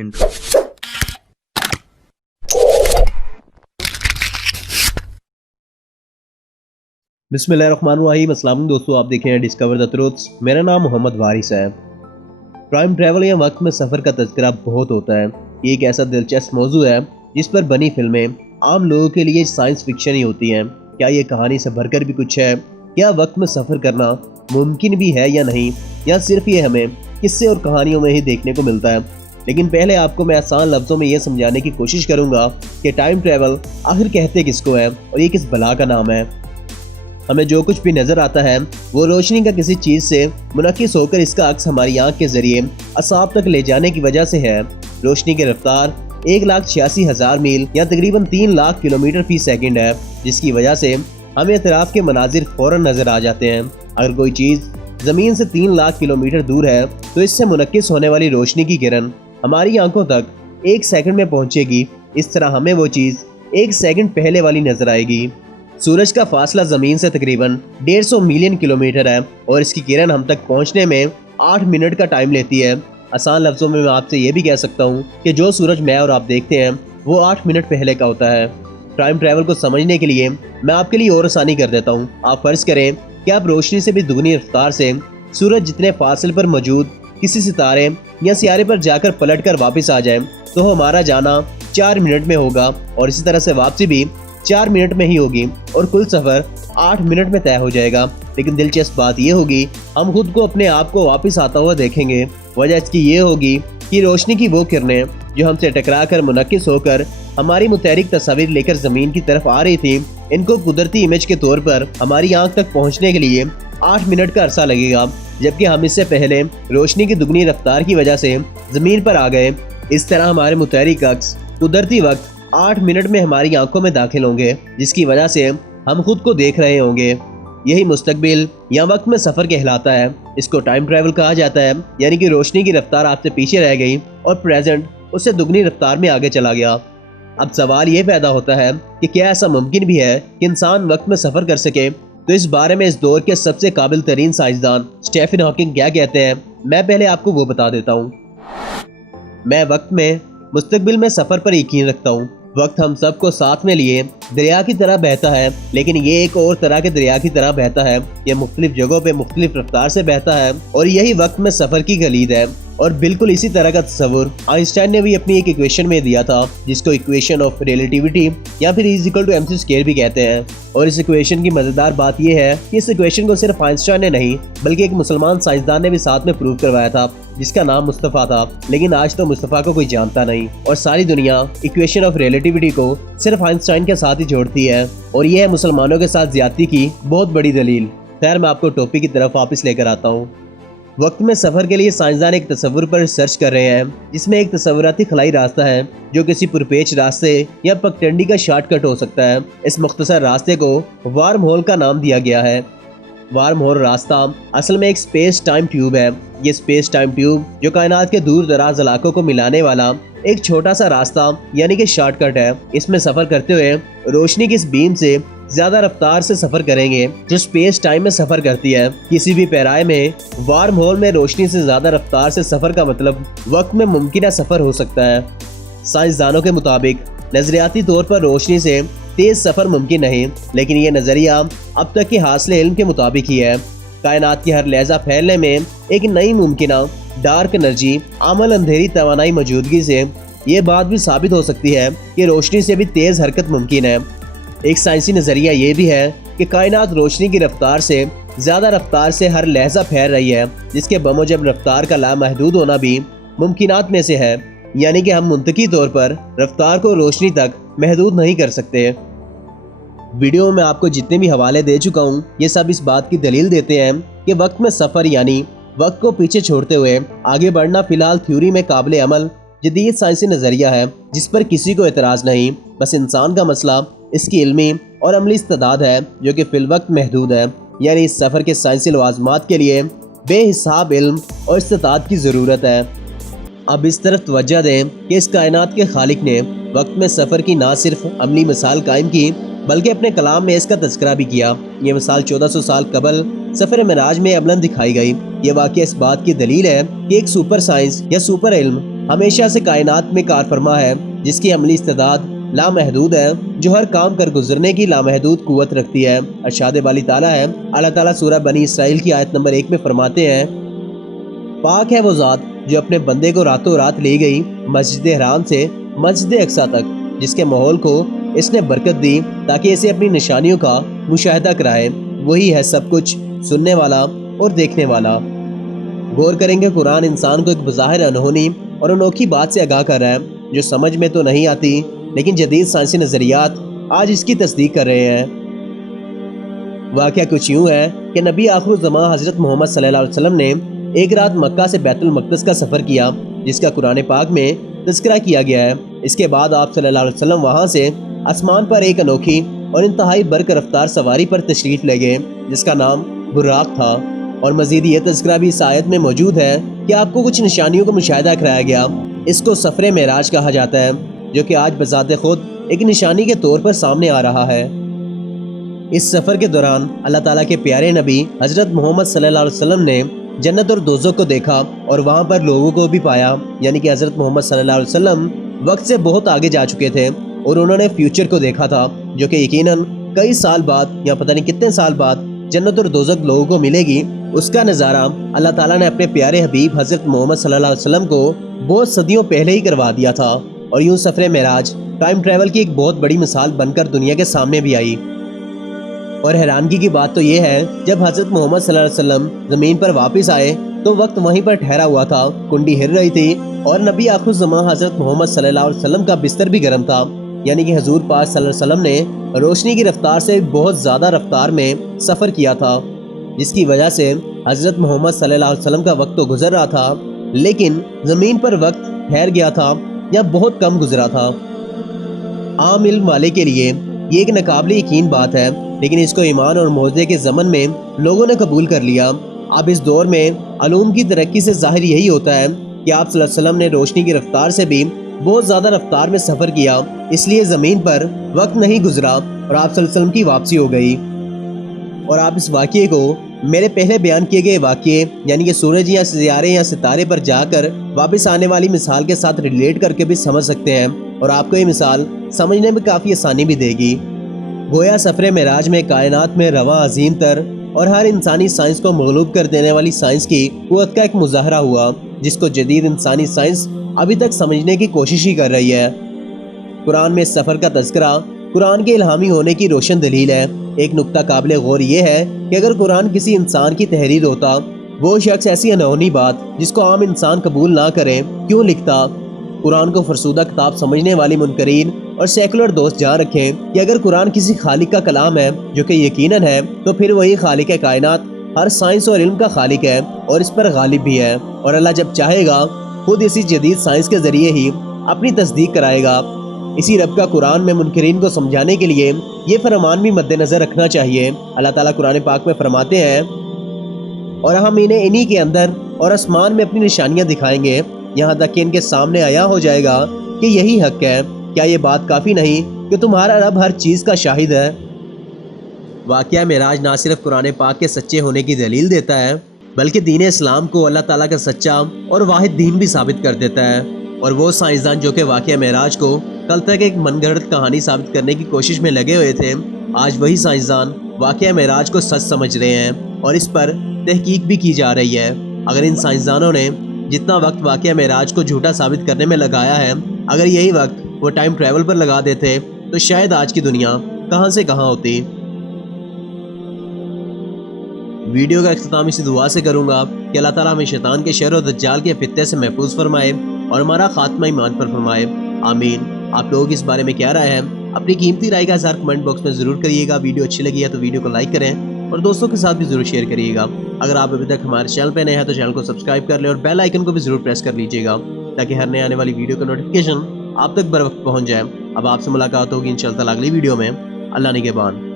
Intro. बिस्मिल्लाहिर्रहमानिर्रहीम। अस्सलाम दोस्तों, आप देख रहे हैं डिस्कवर द ट्रुथ्स। मेरा नाम मोहम्मद वारिस है। टाइम ट्रैवल या वक्त में सफ़र का तज़किरा बहुत होता है। ये एक ऐसा दिलचस्प मौजू है जिस पर बनी फिल्में आम लोगों के लिए साइंस फिक्शन ही होती हैं। क्या ये कहानी से भरकर भी कुछ है? क्या वक्त में सफ़र करना मुमकिन भी है या नहीं, या सिर्फ ये हमें किस्से और कहानियों में ही देखने को मिलता है? लेकिन पहले आपको मैं आसान लफ्ज़ों में ये समझाने की कोशिश करूँगा कि टाइम ट्रैवल आखिर कहते किसको है और ये किस बला का नाम है। हमें जो कुछ भी नज़र आता है वो रोशनी का किसी चीज़ से मुनक्किस होकर इसका अक्स हमारी आंख के ज़रिए असाब तक ले जाने की वजह से है। रोशनी की रफ्तार 1,86,000 मील या तकरीबन 3 लाख किलोमीटर फी सेकंड है, जिसकी वजह से हमें इतराफ़ के मनाजिर फ़ौरन नज़र आ जाते हैं। अगर कोई चीज़ ज़मीन से 3 लाख किलोमीटर दूर है तो इससे मुनक्किस होने वाली रोशनी की किरण हमारी आंखों तक 1 सेकंड में पहुँचेगी। इस तरह हमें वो चीज़ 1 सेकंड पहले वाली नज़र आएगी। सूरज का फासला ज़मीन से तकरीबन 150 मिलियन किलोमीटर है और इसकी किरण हम तक पहुंचने में 8 मिनट का टाइम लेती है। आसान लफ्ज़ों में मैं आपसे ये भी कह सकता हूं कि जो सूरज मैं और आप देखते हैं वो 8 मिनट पहले का होता है। टाइम ट्रैवल को समझने के लिए मैं आपके लिए और आसानी कर देता हूँ। आप फ़र्ज़ करें कि आप रोशनी से भी दुगनी रफ्तार से सूरज जितने फासले पर मौजूद किसी सितारे या सियारे पर जाकर पलट कर वापस आ जाए तो हमारा जाना 4 मिनट में होगा और इसी तरह से वापसी भी 4 मिनट में ही होगी और कुल सफ़र 8 मिनट में तय हो जाएगा। लेकिन दिलचस्प बात यह होगी, हम खुद को अपने आप को वापस आता हुआ देखेंगे। वजह इसकी ये होगी कि रोशनी की वो किरणें जो हमसे टकरा कर मुनक्किस होकर हमारी मुतहरिक तस्वीर लेकर ज़मीन की तरफ आ रही थी, इनको कुदरती इमेज के तौर पर हमारी आँख तक पहुँचने के लिए 8 मिनट का अरसा लगेगा, जबकि हम इससे पहले रोशनी की दुगनी रफ्तार की वजह से ज़मीन पर आ गए। इस तरह हमारे मुतहरिक अक्स कुदरती वक्त 8 मिनट में हमारी आंखों में दाखिल होंगे, जिसकी वजह से हम खुद को देख रहे होंगे। यही मुस्तकबिल या वक्त में सफ़र कहलाता है। इसको टाइम ट्रैवल कहा जाता है, यानी कि रोशनी की रफ्तार आपसे पीछे रह गई और प्रेजेंट उससे दुगनी रफ्तार में आगे चला गया। अब सवाल ये पैदा होता है कि क्या ऐसा मुमकिन भी है कि इंसान वक्त में सफ़र कर सके? तो इस बारे में इस दौर के सबसे काबिल तरीन साइंसदान स्टीफन हॉकिंग क्या कहते हैं, मैं पहले आपको वो बता देता हूँ। मैं वक्त में मुस्तकबिल में सफ़र पर यकीन रखता हूँ। वक्त हम सबको साथ में लिए दरिया की तरह बहता है, लेकिन ये एक और तरह के दरिया की तरह बहता है। ये मुख्तलिफ जगहों पे मुख्तलिफ रफ्तार से बहता है और यही वक्त में सफ़र की कलीद है। और बिल्कुल इसी तरह का तस्वुर आइंस्टाइन ने भी अपनी एक इक्वेशन में दिया था, जिसको इक्वेशन ऑफ रिलेटिविटी या फिर E=mc² भी कहते हैं। और इस इक्वेशन की मज़ेदार बात यह है कि इस इक्वेशन को सिर्फ आइंस्टाइन ने नहीं बल्कि एक मुसलमान साइंसदान ने भी साथ में प्रूव करवाया था, जिसका नाम मुस्तफ़ा था। लेकिन आज तो मुस्तफ़ा को कोई जानता नहीं और सारी दुनिया इक्वेशन ऑफ रिलेटिविटी को सिर्फ आइंस्टाइन के साथ ही जोड़ती है, और यह है मुसलमानों के साथ ज्यादती की बहुत बड़ी दलील। खैर, मैं आपको टॉपिक की तरफ वापस लेकर आता हूँ। वक्त में सफ़र के लिए साइंसदान एक तस्वुर पर रिसर्च कर रहे हैं, जिसमें एक तस्वुराती खलाई रास्ता है जो किसी पुरपेच रास्ते या पगडंडी का शॉर्टकट हो सकता है। इस मुख्तसर रास्ते को वार्म होल का नाम दिया गया है। वार्म होल रास्ता असल में एक स्पेस टाइम ट्यूब है। ये स्पेस टाइम ट्यूब जो कायनात के दूर दराज इलाकों को मिलाने वाला एक छोटा सा रास्ता यानी कि शॉर्टकट है। इसमें सफ़र करते हुए रोशनी की इस बीम से ज़्यादा रफ्तार से सफ़र करेंगे जो स्पेस टाइम में सफ़र करती है। किसी भी पैराए में वार्म होल में रोशनी से ज़्यादा रफ्तार से सफ़र का मतलब वक्त में मुमकिन सफ़र हो सकता है। साइंसदानों के मुताबिक नज़रियाती तौर पर रोशनी से तेज़ सफ़र मुमकिन नहीं, लेकिन ये नज़रिया अब तक के हासिल इल्म के मुताबिक ही है। कायनात की हर लहजा फैलने में एक नई मुमकिना डार्क एनर्जी आमल अंधेरी तवानाई मौजूदगी से ये बात भी साबित हो सकती है कि रोशनी से भी तेज़ हरकत मुमकिन है। एक साइंसी नज़रिया ये भी है कि कायनात रोशनी की रफ्तार से ज़्यादा रफ्तार से हर लहजा फैल रही है, जिसके बमूजब रफ्तार का लामहदूद होना भी मुमकिनात में से है, यानी कि हम मुंतकी तौर पर रफ्तार को रोशनी तक महदूद नहीं कर सकते। वीडियो में आपको जितने भी हवाले दे चुका हूँ, ये सब इस बात की दलील देते हैं कि वक्त में सफ़र यानी वक्त को पीछे छोड़ते हुए आगे बढ़ना फ़िलहाल थ्योरी में काबिल अमल जदीद साइंसी नज़रिया है, जिस पर किसी को एतराज़ नहीं। बस इंसान का मसला इसकी इल्मी और अमली इस्तेदाद है जो कि फ़िलवक्त महदूद है। यानी इस सफ़र के साइंसी लवाज़मात के लिए बेहिसाब इल्म और इस्तेदाद की ज़रूरत है। अब इस तरफ तवज्जो दें कि इस कायनात के खालिक ने वक्त में सफ़र की ना सिर्फ अमली मिसाल कायम की बल्कि अपने कलाम में इसका तज़किरा भी किया। ये मिसाल 1400 साल कबल सफ़र मिराज में अमलन दिखाई गई। ये वाक़या इस बात की दलील है कि एक सुपर साइंस या सुपर इल्म ہمیشہ سے کائنات میں کار فرما ہے، جس کی عملی استعداد لامحدود ہے، جو ہر کام کر گزرنے کی لامحدود قوت رکھتی ہے۔ ارشاد والی تعالیٰ ہے، اللہ تعالیٰ سورہ بنی اسرائیل کی آیت نمبر 1 میں فرماتے ہیں، پاک ہے وہ ذات جو اپنے بندے کو راتوں رات لے گئی مسجد حرام سے مسجد اقصی تک، جس کے ماحول کو اس نے برکت دی تاکہ اسے اپنی نشانیوں کا مشاہدہ کرائے۔ وہی ہے سب کچھ سننے والا اور دیکھنے والا۔ غور کریں گے، قرآن انسان کو ایک بظاہر انہونی اور انوکھی بات سے آگاہ کر رہا ہے جو سمجھ میں تو نہیں آتی، لیکن جدید سائنسی نظریات آج اس کی تصدیق کر رہے ہیں۔ واقعہ کچھ یوں ہے کہ نبی آخر الزمان حضرت محمد صلی اللہ علیہ وسلم نے ایک رات مکہ سے بیت المقدس کا سفر کیا، جس کا قرآن پاک میں تذکرہ کیا گیا ہے۔ اس کے بعد آپ صلی اللہ علیہ وسلم وہاں سے آسمان پر ایک انوکھی اور انتہائی برق رفتار سواری پر تشریف لے گئے، جس کا نام براق تھا۔ اور مزید یہ تذکرہ بھی اس آیت میں موجود ہے کہ آپ کو کچھ نشانیوں کا مشاہدہ کرایا گیا۔ اس کو سفر معراج کہا جاتا ہے، جو کہ آج بذات خود ایک نشانی کے طور پر سامنے آ رہا ہے۔ اس سفر کے دوران اللہ تعالیٰ کے پیارے نبی حضرت محمد صلی اللہ علیہ وسلم نے جنت اور دوزخ کو دیکھا اور وہاں پر لوگوں کو بھی پایا، یعنی کہ حضرت محمد صلی اللہ علیہ وسلم وقت سے بہت آگے جا چکے تھے اور انہوں نے فیوچر کو دیکھا تھا، جو کہ یقیناً کئی سال بعد یا پتہ نہیں کتنے سال بعد جنت اور دوزخ لوگوں کو ملے گی۔ اس کا نظارہ اللہ تعالیٰ نے اپنے پیارے حبیب حضرت محمد صلی اللہ علیہ وسلم کو بہت صدیوں پہلے ہی کروا دیا تھا، اور یوں سفر معراج ٹائم ٹریول کی ایک بہت بڑی مثال بن کر دنیا کے سامنے بھی آئی۔ اور حیرانگی کی بات تو یہ ہے، جب حضرت محمد صلی اللہ علیہ وسلم زمین پر واپس آئے تو وقت وہیں پر ٹھہرا ہوا تھا، کنڈی ہل رہی تھی، اور نبی آخر الزمان حضرت محمد صلی اللہ علیہ وسلم کا بستر بھی گرم تھا، یعنی کہ حضور پاک صلی اللہ علیہ وسلم نے روشنی کی رفتار سے بہت زیادہ رفتار میں سفر کیا تھا، جس کی وجہ سے حضرت محمد صلی اللہ علیہ وسلم کا وقت تو گزر رہا تھا، لیکن زمین پر وقت ٹھہر گیا تھا یا بہت کم گزرا تھا۔ عام علم والے کے لیے یہ ایک ناقابل یقین بات ہے، لیکن اس کو ایمان اور معجزے کے ضمن میں لوگوں نے قبول کر لیا۔ اب اس دور میں علوم کی ترقی سے ظاہر یہی ہوتا ہے کہ آپ صلی اللہ علیہ وسلم نے روشنی کی رفتار سے بھی بہت زیادہ رفتار میں سفر کیا، اس لیے زمین پر وقت نہیں گزرا اور آپ صلی اللہ علیہ وسلم کی واپسی ہو گئی۔ اور آپ اس واقعے کو میرے پہلے بیان کیے گئے واقعے، یعنی کہ سورج یا سیارے یا ستارے پر جا کر واپس آنے والی مثال کے ساتھ ریلیٹ کر کے بھی سمجھ سکتے ہیں، اور آپ کو یہ مثال سمجھنے میں کافی آسانی بھی دے گی۔ گویا سفر معراج میں کائنات میں رواں عظیم تر اور ہر انسانی سائنس کو مغلوب کر دینے والی سائنس کی قوت کا ایک مظاہرہ ہوا، جس کو جدید انسانی سائنس ابھی تک سمجھنے کی کوشش ہی کر رہی ہے۔ قرآن میں اس سفر کا تذکرہ قرآن کے الہامی ہونے کی روشن دلیل ہے۔ ایک نقطہ قابل غور یہ ہے کہ اگر قرآن کسی انسان کی تحریر ہوتا، وہ شخص ایسی انہونی بات جس کو عام انسان قبول نہ کرے کیوں لکھتا؟ قرآن کو فرسودہ کتاب سمجھنے والی منکرین اور سیکولر دوست جان رکھیں کہ اگر قرآن کسی خالق کا کلام ہے، جو کہ یقیناً ہے، تو پھر وہی خالق کائنات ہر سائنس اور علم کا خالق ہے اور اس پر غالب بھی ہے، اور اللہ جب چاہے گا خود اسی جدید سائنس کے ذریعے ہی اپنی تصدیق کرائے گا۔ اسی رب کا قرآن میں منکرین کو سمجھانے کے لیے یہ فرمان بھی مد نظر رکھنا چاہیے۔ اللہ تعالیٰ قرآن پاک میں فرماتے ہیں، اور ہم انہیں انہی کے اندر اور آسمان میں اپنی نشانیاں دکھائیں گے، یہاں تک کہ ان کے سامنے عیاں ہو جائے گا کہ یہی حق ہے۔ کیا یہ بات کافی نہیں کہ تمہارا رب ہر چیز کا شاہد ہے؟ واقعہ معراج نہ صرف قرآن پاک کے سچے ہونے کی دلیل دیتا ہے، بلکہ دین اسلام کو اللہ تعالیٰ کا سچا اور واحد دین بھی ثابت کر دیتا ہے۔ اور وہ سائنسدان جو کہ واقعہ معراج کو کل تک ایک من گھڑت کہانی ثابت کرنے کی کوشش میں لگے ہوئے تھے، آج وہی سائنسدان واقعہ معراج کو سچ سمجھ رہے ہیں اور اس پر تحقیق بھی کی جا رہی ہے۔ اگر ان سائنسدانوں نے جتنا وقت واقعہ معراج کو جھوٹا ثابت کرنے میں لگایا ہے، اگر یہی وقت وہ ٹائم ٹریول پر لگا دیتے تو شاید آج کی دنیا کہاں سے کہاں ہوتی۔ ویڈیو کا اختتام اسی دعا سے کروں گا کہ اللہ تعالیٰ ہمیں شیطان کے شر و دجال کے فتنے سے محفوظ فرمائے اور ہمارا خاتمہ ایمان پر فرمائے، آمین۔ آپ لوگوں کی اس بارے میں کیا رائے ہے؟ اپنی قیمتی رائے کا اظہار کمنٹ باکس میں ضرور کریے گا۔ ویڈیو اچھی لگی ہے تو ویڈیو کو لائک کریں اور دوستوں کے ساتھ بھی ضرور شیئر کریے گا۔ اگر آپ ابھی تک ہمارے چینل پہ نئے ہیں تو چینل کو سبسکرائب کر لیں اور بیل آئیکن کو بھی ضرور پریس کر لیجیے گا، تاکہ ہر نئے آنے والی ویڈیو کا نوٹیفیکیشن آپ تک بر وقت پہنچ جائے۔ اب آپ سے ملاقات ہوگی انشاءاللہ اگلی ویڈیو میں۔ اللہ نگہبان۔